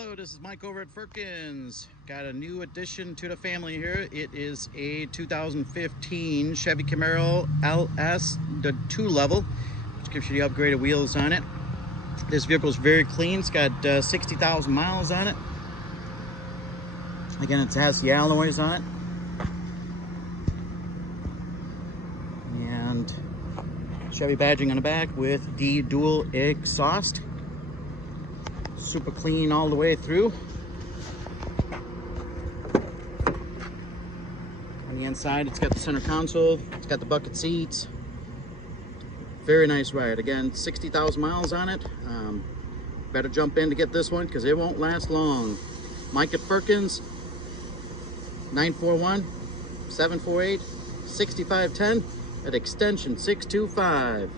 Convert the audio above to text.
Hello, this is Mike over at Firkins. Got a new addition to the family here. It is a 2015 Chevy Camaro LS, the 2-level, which gives you the upgraded wheels on it. This vehicle is very clean. It's got 60,000 miles on it. Again, it has the alloys on it. And Chevy badging on the back with the dual exhaust. Super clean all the way through. On the inside, it's got the center console, it's got the bucket seats. Very nice ride. Again, 60,000 miles on it. Better jump in to get this one because it won't last long. Mike at Firkins, 941-748-6510 at extension 625.